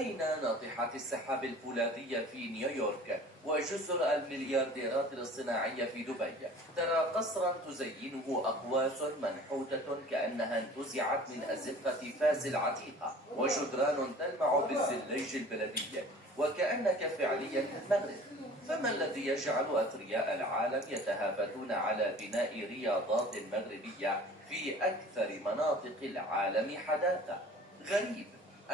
بين ناطحات السحاب الفولاذية في نيويورك وجزر المليارديرات الاصطناعية في دبي، ترى قصرا تزينه أقواس منحوتة كأنها انتزعت من أزقة فاس العتيقة، وجدران تلمع بالزليج البلدي وكأنك فعليا في المغرب. فما الذي يجعل أثرياء العالم يتهافتون على بناء رياضات مغربية في أكثر مناطق العالم حداثة؟ غريب،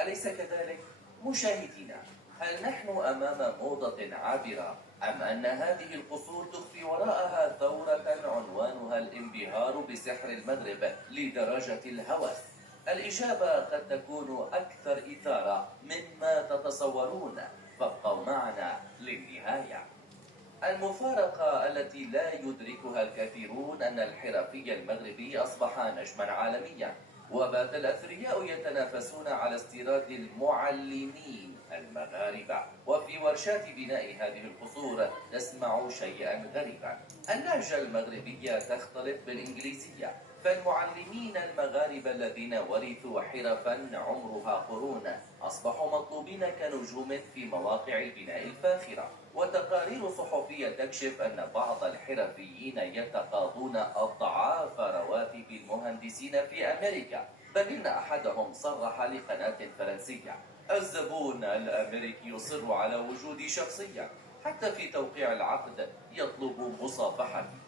أليس كذلك؟ مشاهدينا، هل نحن أمام موضة عابرة أم أن هذه القصور تخفي وراءها ثورة عنوانها الانبهار بسحر المغرب لدرجة الهوس؟ الإجابة قد تكون أكثر إثارة مما تتصورون، فابقوا معنا للنهاية. المفارقة التي لا يدركها الكثيرون أن الحرفي المغربي أصبح نجما عالميا، وبات الأثرياء يتنافسون على استيراد المعلمين المغاربة. وفي ورشات بناء هذه القصور تسمع شيئا غريبا: اللهجة المغربية تختلط بالإنجليزية، فالمعلمين المغاربة الذين ورثوا حرفا عمرها قرون أصبحوا مطلوبين كنجوم في مواقع البناء الفاخرة. وتقارير صحفية تكشف أن بعض الحرفيين يتقاضون أضعاف رواتب المهندسين في أمريكا، بل إن أحدهم صرح لقناة فرنسية: الزبون الأمريكي يصر على وجود شخصية، حتى في توقيع العقد يطلب مصافحتي.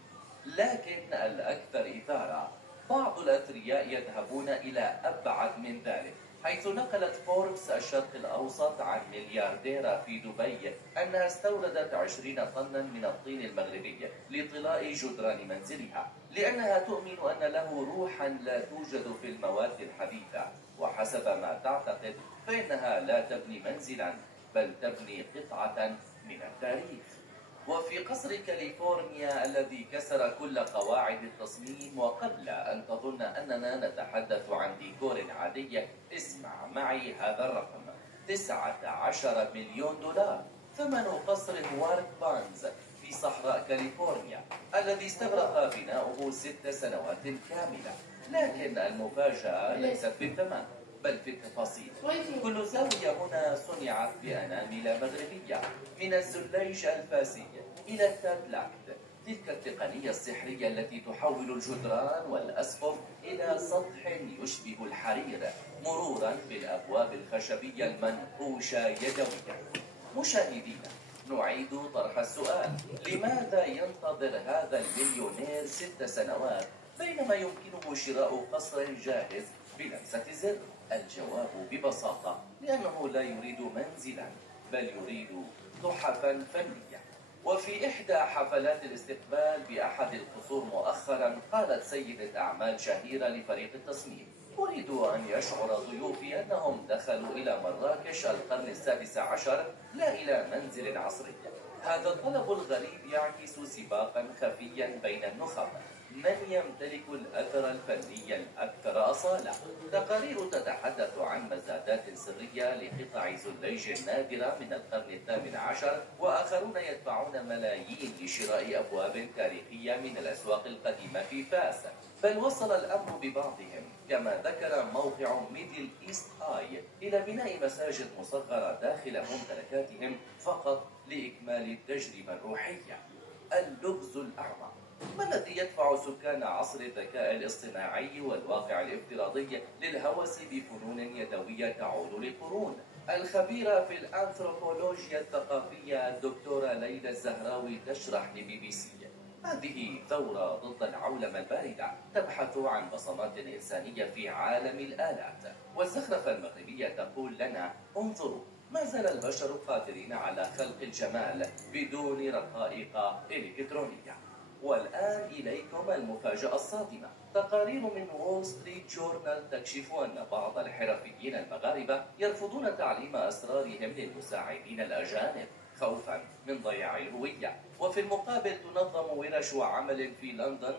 لكن الأكثر إثارة، بعض الأثرياء يذهبون إلى أبعد من ذلك، حيث نقلت فوربس الشرق الأوسط عن مليارديرة في دبي أنها استوردت 20 طنا من الطين المغربي لطلاء جدران منزلها، لأنها تؤمن أن له روحا لا توجد في المواد الحديثة. وحسب ما تعتقد فإنها لا تبني منزلا، بل تبني قطعة من التاريخ. وفي قصر كاليفورنيا الذي كسر كل قواعد التصميم، وقبل أن تظن أننا نتحدث عن ديكور عادي، اسمع معي هذا الرقم: 19 مليون دولار ثمن قصر وارك بانز في صحراء كاليفورنيا، الذي استغرق بناؤه 6 سنوات كاملة. لكن المفاجأة ليست في الثمن، بل في التفاصيل. كل زاوية هنا صنعت بأنامل مغربية، من الزليج الفاسي إلى التابلاكت، تلك التقنية السحرية التي تحول الجدران والأسقف إلى سطح يشبه الحرير، مرورا بالأبواب الخشبية المنقوشة يدويا. مشاهدينا، نعيد طرح السؤال: لماذا ينتظر هذا المليونير 6 سنوات بينما يمكنه شراء قصر جاهز بلمسة زر؟ الجواب ببساطة: لأنه لا يريد منزلا، بل يريد تحفا فنية. وفي إحدى حفلات الاستقبال بأحد القصور مؤخرا، قالت سيدة أعمال شهيرة لفريق التصميم: أريد أن يشعر ضيوفي أنهم دخلوا إلى مراكش القرن ال16، لا إلى منزل عصري. هذا الطلب الغريب يعكس سباقا خفيا بين النخب: من يمتلك الأثر الفني الأكثر أصالة؟ تقارير تتحدث عن مزادات سرية لقطع زليج نادرة من القرن ال18، وآخرون يدفعون ملايين لشراء أبواب تاريخية من الأسواق القديمة في فاس. بل وصل الأمر ببعضهم، كما ذكر موقع ميدل إيست آي، إلى بناء مساجد مصغرة داخل ممتلكاتهم فقط لإكمال التجربة الروحية. اللغز الأعمق: ما الذي يدفع سكان عصر الذكاء الاصطناعي والواقع الافتراضي للهوس بفنون يدوية تعود لقرون؟ الخبيرة في الأنثروبولوجيا الثقافية الدكتورة ليلى الزهراوي تشرح لBBC: هذه ثورة ضد العولمة الباردة، تبحث عن بصمات إنسانية في عالم الآلات. والزخرفة المغربية تقول لنا: انظروا، ما زال البشر قادرين على خلق الجمال بدون رقائق إلكترونية. والآن إليكم المفاجأة الصادمة: تقارير من وول ستريت جورنال تكشف أن بعض الحرفيين المغاربة يرفضون تعليم أسرارهم للمساعدين الأجانب خوفا من ضياع الهوية. وفي المقابل تنظم ورش عمل في لندن